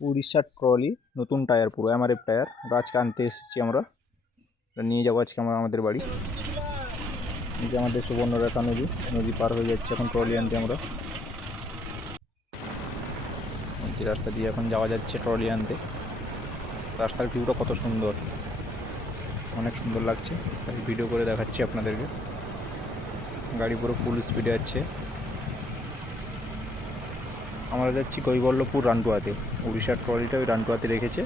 উড়িষ্যার ট্রলি, নতুন টায়ার, পুরো এমআরএফ টায়ার। আজকে আনতে এসেছি আমরা, নিয়ে যাবো আজকে আমরা আমাদের বাড়ি। এই যে আমাদের সুবর্ণরেখা নদী, নদী পার হয়ে যাচ্ছে এখন ট্রলি আনতে আমরা। এই যে রাস্তা দিয়ে এখন যাওয়া যাচ্ছে ট্রলি আনতে। রাস্তার ভিউটা কত সুন্দর, অনেক সুন্দর লাগছে, তাই ভিডিও করে দেখাচ্ছি আপনাদেরকে। গাড়ি পুরো ফুল স্পিডে যাচ্ছে। আমরা যাচ্ছি গৈবল্লভপুর রান্টুয়াতে। উড়িষ্যার ট্রলিটা ওই রান্টুয়াতে রেখেছে,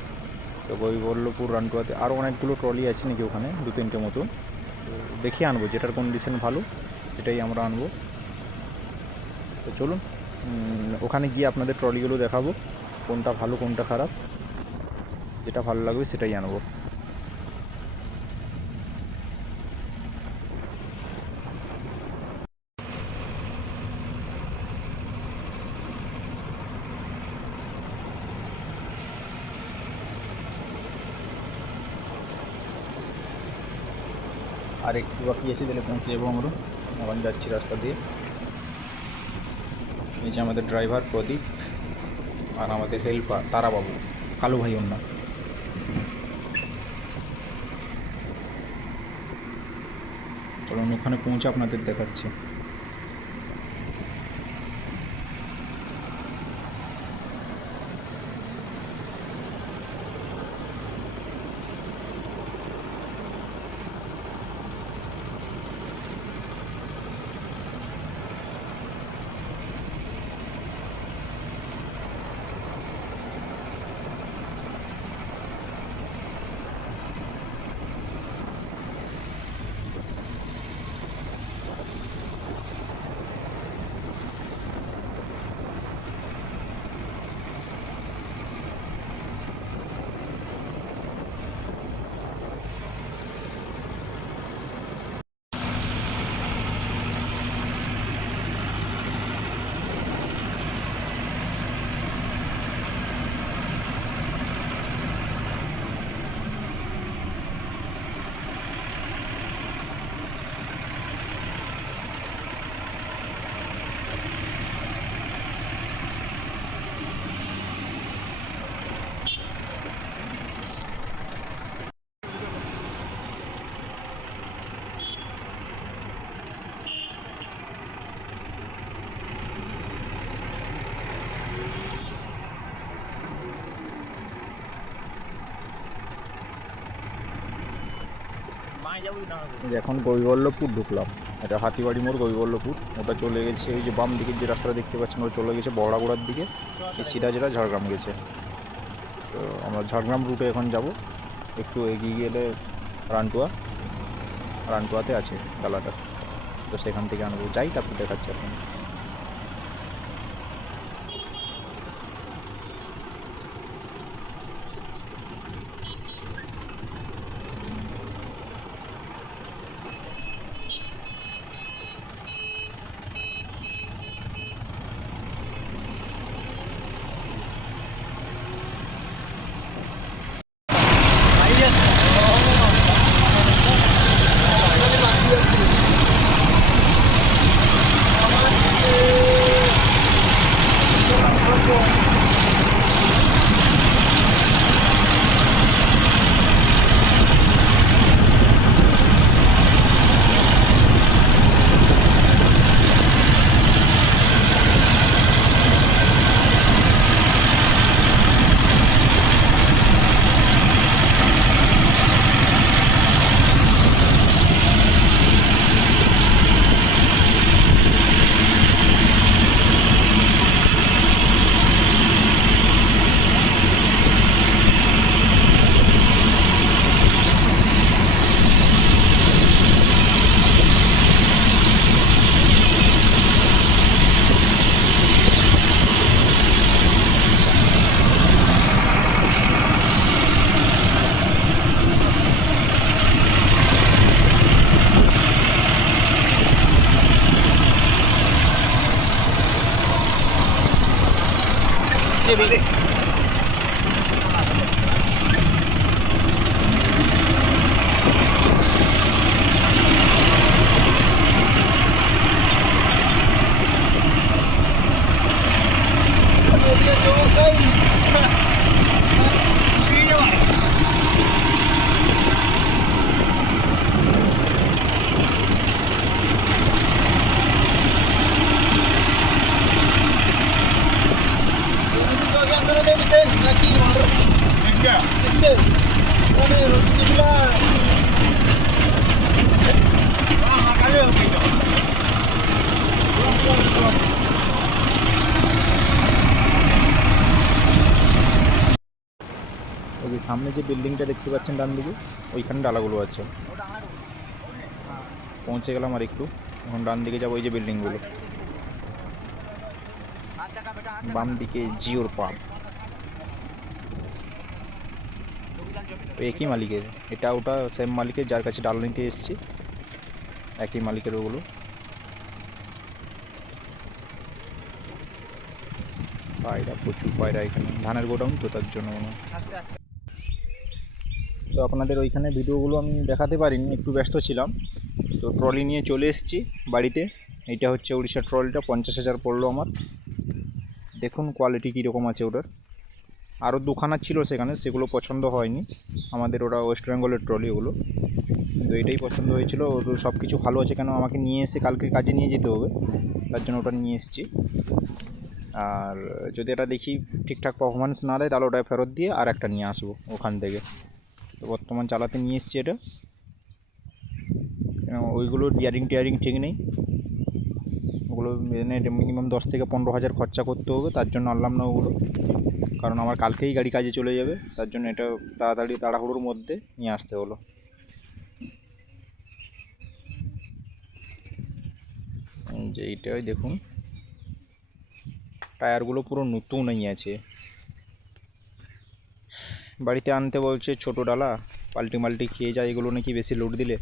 তো গৈবল্লভপুর রান্টুয়াতে আরও অনেকগুলো ট্রলি আছে নাকি ওখানে, 2-3টে মতন। তো দেখে আনবো, যেটার কন্ডিশন ভালো সেটাই আমরা আনবো। তো চলুন ওখানে গিয়ে আপনাদের ট্রলিগুলো দেখাবো, কোনটা ভালো কোনটা খারাপ, যেটা ভালো লাগবে সেটাই আনবো। আর একটু বাকি আছে, তাহলে পৌঁছে যাবো আমরা। এখন যাচ্ছি রাস্তা দিয়ে। এই যে আমাদের ড্রাইভার প্রদীপ, আর আমাদের হেল্পার তারাবাবু, কালু ভাই ওর নাম। চলুন ওখানে পৌঁছে আপনাদের দেখাচ্ছি। এখন গৈবল্লভপুর ঢুকলাম, এটা হাতিবাড়ি মোড় গৈবল্লভপুর। ওটা চলে গেছে ওই যে বাম দিকের যে রাস্তাটা দেখতে পাচ্ছেন, ওটা চলে গেছে বড়াগোড়ার দিকে। এই সিধা যেটা ঝাড়গ্রাম গেছে। তো আমরা ঝাড়গ্রাম রুটে এখন যাব। একটু এগিয়ে গেলে রান্টুয়াতে আছে ডালাটা, তো সেখান থেকে আনবো। যাই তারপর দেখাচ্ছি এখন। এই যে সামনে যে বিল্ডিংটা দেখতে পাচ্ছেন ডান দিকে, ওইখানে ডালাগুলো আছে। পৌঁছে গেলাম আর একটু, এখন ডান দিকে যাবো। ওই যে বিল্ডিংগুলো, বাম দিকে জিওর পাম্প, ওই একই মালিকের। এটা ওটা সেম মালিকের, যার কাছে ডাল নিতে এসেছি, একই মালিকের ওগুলো। পায়রা, প্রচুর পায়রা এখানে, ধানের গোডাউন তো তার জন্য মনে হয়। তো আপনাদের ওইখানে ভিডিওগুলো আমি দেখাতে পারিনি, একটু ব্যস্ত ছিলাম। তো ট্রলি নিয়ে চলে এসেছি বাড়িতে। এইটা হচ্ছে উড়িষ্যার ট্রলিটা, 50,000 পড়লো আমার। দেখুন কোয়ালিটি কীরকম আছে ওটার। আরও দুখানা ছিল সেখানে, সেগুলো পছন্দ হয়নি আমাদের, ওরা ওয়েস্ট বেঙ্গলের ট্রলি ওগুলো। কিন্তু এটাই পছন্দ হয়েছিল। ওর সব কিছু ভালো আছে, কেন আমাকে নিয়ে এসে কালকে কাজে নিয়ে যেতে হবে, তার জন্য ওটা নিয়ে এসেছি। আর যদি এটা দেখি ঠিকঠাক পারফরমেন্স না দেয়, তাহলে ওটা ফেরত দিয়ে আর একটা নিয়ে আসবো ওখান থেকে। তো বর্তমান চালাতে নিয়ে এসেছি এটা, ওইগুলোর টিয়ারিং ঠিক নেই। ওগুলো মিনিমাম 10 থেকে 15,000 খরচা করতে হবে, তার জন্য আনলাম না ওগুলো। কারণ আমার কালকেই গাড়ি কাজে চলে যাবে, তার জন্য এটা তাড়াতাড়ি তাড়াহুড়োর মধ্যে নিয়ে আসতে হলো। যে এইটাই দেখুন, টায়ারগুলো পুরো নতুনই আছে। বাড়িতে আনতে বলছে, ছোট ডালা পাল্টি খেয়ে যায় এগুলো নাকি বেশি লোড দিলে।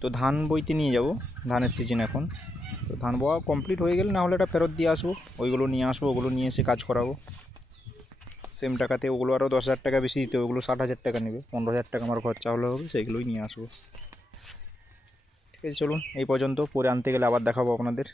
তো ধান বইতে নিয়ে যাব, ধানের সিজন এখন। তো ধান বোয়া কমপ্লিট হয়ে গেলে না হলে এটা ফেরত দিয়ে আসবো, ওইগুলো নিয়ে আসবো, ওগুলো নিয়ে এসে কাজ করাবো সেম টাকাতে। ওগুলো আরও 10,000 টাকা বেশি দিতে হবে, ওগুলো 60,000 টাকা নেবে। 15,000 টাকা আমার খরচা হলে হবে, সেইগুলোই নিয়ে আসবো। ঠিক আছে, চলুন এই পর্যন্ত, পরে আনতে গেলে আবার দেখাবো আপনাদের।